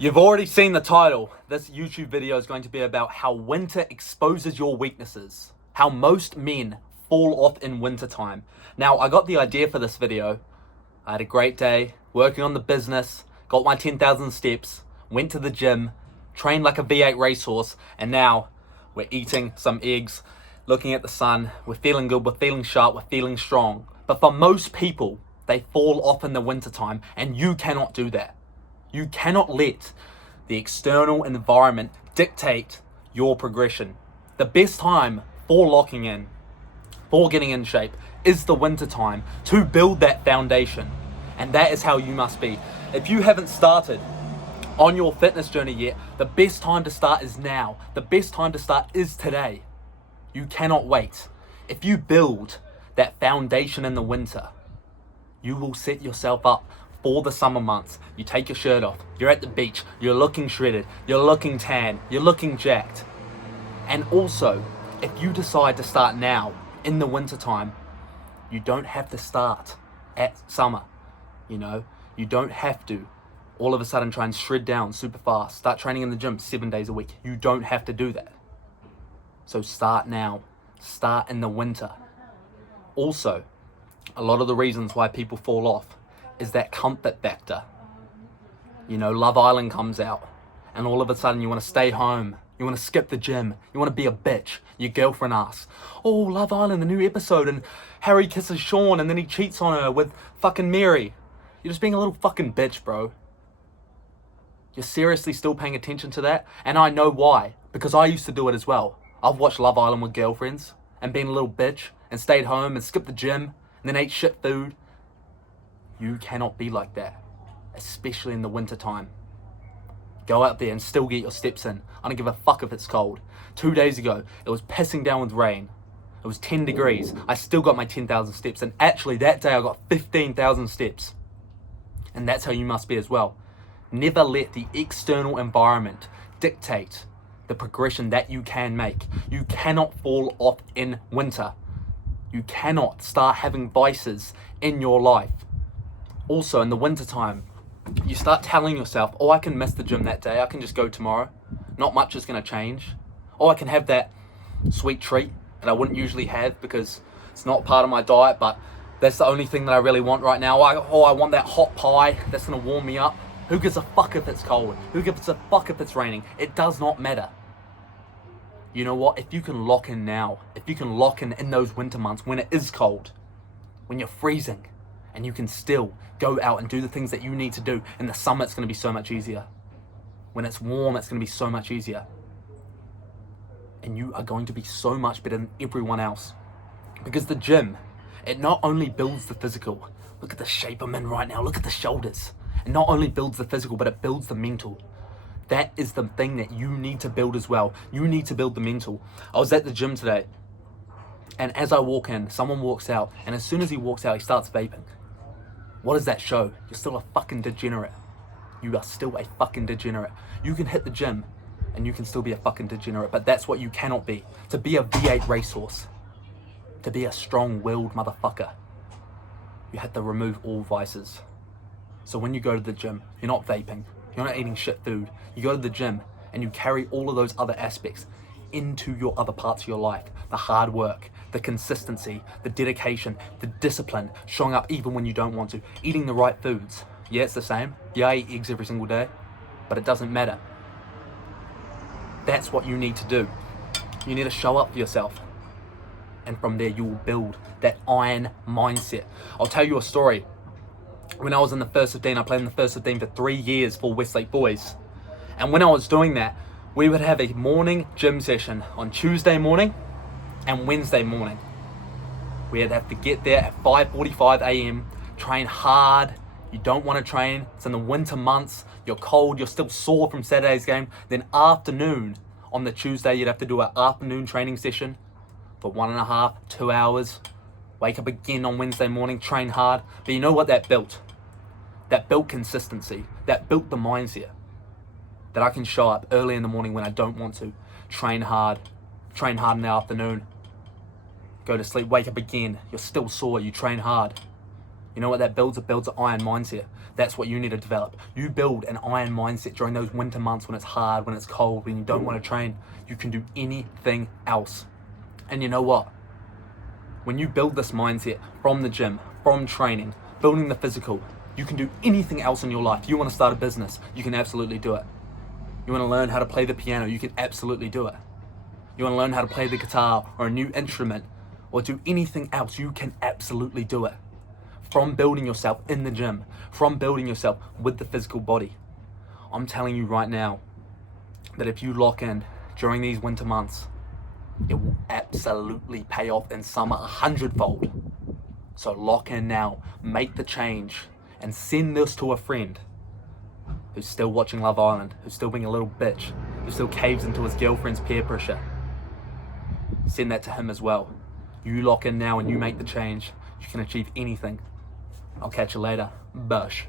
You've already seen the title. This YouTube video is going to be about how winter exposes your weaknesses. How most men fall off in winter time. Now, I got the idea for this video. I had a great day working on the business, got my 10,000 steps, went to the gym, trained like a V8 racehorse, and now we're eating some eggs, looking at the sun. We're feeling good, we're feeling sharp, we're feeling strong. But for most people, they fall off in the winter time, and you cannot do that. You cannot let the external environment dictate your progression. The best time for locking in, for getting in shape, is the winter time to build that foundation. And that is how you must be. If you haven't started on your fitness journey yet, the best time to start is now. The best time to start is today. You cannot wait. If you build that foundation in the winter, you will set yourself up for the summer months. You take your shirt off, you're at the beach, you're looking shredded, you're looking tan, you're looking jacked. And also, if you decide to start now in the winter time, you don't have to start at summer. You don't have to all of a sudden try and shred down super fast, start training in the gym 7 days a week. You don't have to do that. So start now, start in the winter. Also, a lot of the reasons why people fall off is that comfort factor. Love Island comes out and all of a sudden you want to stay home. You want to skip the gym. You want to be a bitch. Your girlfriend asks, "Oh, Love Island, the new episode, and Harry kisses Sean and then he cheats on her with fucking Mary." You're just being a little fucking bitch, bro. You're seriously still paying attention to that? And I know why. Because I used to do it as well. I've watched Love Island with girlfriends and been a little bitch and stayed home and skipped the gym and then ate shit food. You cannot be like that, especially in the winter time. Go out there and still get your steps in. I don't give a fuck if it's cold. 2 days ago, it was pissing down with rain. It was 10 degrees. I still got my 10,000 steps. And actually, that day I got 15,000 steps. And that's how you must be as well. Never let the external environment dictate the progression that you can make. You cannot fall off in winter. You cannot start having vices in your life. Also, in the winter time, you start telling yourself, "Oh, I can miss the gym that day. I can just go tomorrow. Not much is going to change. Oh, I can have that sweet treat that I wouldn't usually have because it's not part of my diet, but that's the only thing that I really want right now. I want that hot pie that's going to warm me up." Who gives a fuck if it's cold? Who gives a fuck if it's raining? It does not matter. You know what? If you can lock in now, if you can lock in those winter months when it is cold, when you're freezing, and you can still go out and do the things that you need to do. In the summer, it's going to be so much easier. When it's warm, it's going to be so much easier. And you are going to be so much better than everyone else. Because the gym, it not only builds the physical. Look at the shape I'm in right now. Look at the shoulders. It not only builds the physical, but it builds the mental. That is the thing that you need to build as well. You need to build the mental. I was at the gym today, and as I walk in, someone walks out, and as soon as he walks out, he starts vaping. What does that show? You're still a fucking degenerate. You are still a fucking degenerate. You can hit the gym, and you can still be a fucking degenerate, but that's what you cannot be. To be a V8 racehorse, to be a strong-willed motherfucker, you have to remove all vices. So when you go to the gym, you're not vaping, you're not eating shit food. You go to the gym and you carry all of those other aspects into your other parts of your life. The hard work, the consistency, the dedication, the discipline, showing up even when you don't want to, eating the right foods. Yeah, it's the same. Yeah, I eat eggs every single day, but it doesn't matter. That's what you need to do. You need to show up for yourself. And from there, you will build that iron mindset. I'll tell you a story. When I was in the First 15, I played in the First 15 for 3 years for Westlake Boys. And when I was doing that, we would have a morning gym session on Tuesday morning and Wednesday morning. We'd have to get there at 5:45 a.m, train hard. You don't want to train. It's in the winter months. You're cold. You're still sore from Saturday's game. Then afternoon, on the Tuesday, you'd have to do an afternoon training session for 1.5, 2 hours. Wake up again on Wednesday morning, train hard. But you know what that built? That built consistency. That built the mindset. That I can show up early in the morning when I don't want to. Train hard in the afternoon. Go to sleep, wake up again. You're still sore, you train hard. You know what that builds? It builds an iron mindset. That's what you need to develop. You build an iron mindset during those winter months when it's hard, when it's cold, when you don't want to train. You can do anything else. And you know what? When you build this mindset from the gym, from training, building the physical, you can do anything else in your life. You want to start a business, you can absolutely do it. You want to learn how to play the piano, you can absolutely do it. You want to learn how to play the guitar or a new instrument or do anything else, you can absolutely do it. From building yourself in the gym, from building yourself with the physical body. I'm telling you right now that if you lock in during these winter months, it will absolutely pay off in summer 100-fold. So lock in now, make the change, and send this to a friend who's still watching Love Island, who's still being a little bitch, who still caves into his girlfriend's peer pressure. Send that to him as well. You lock in now and you make the change. You can achieve anything. I'll catch you later. Bush.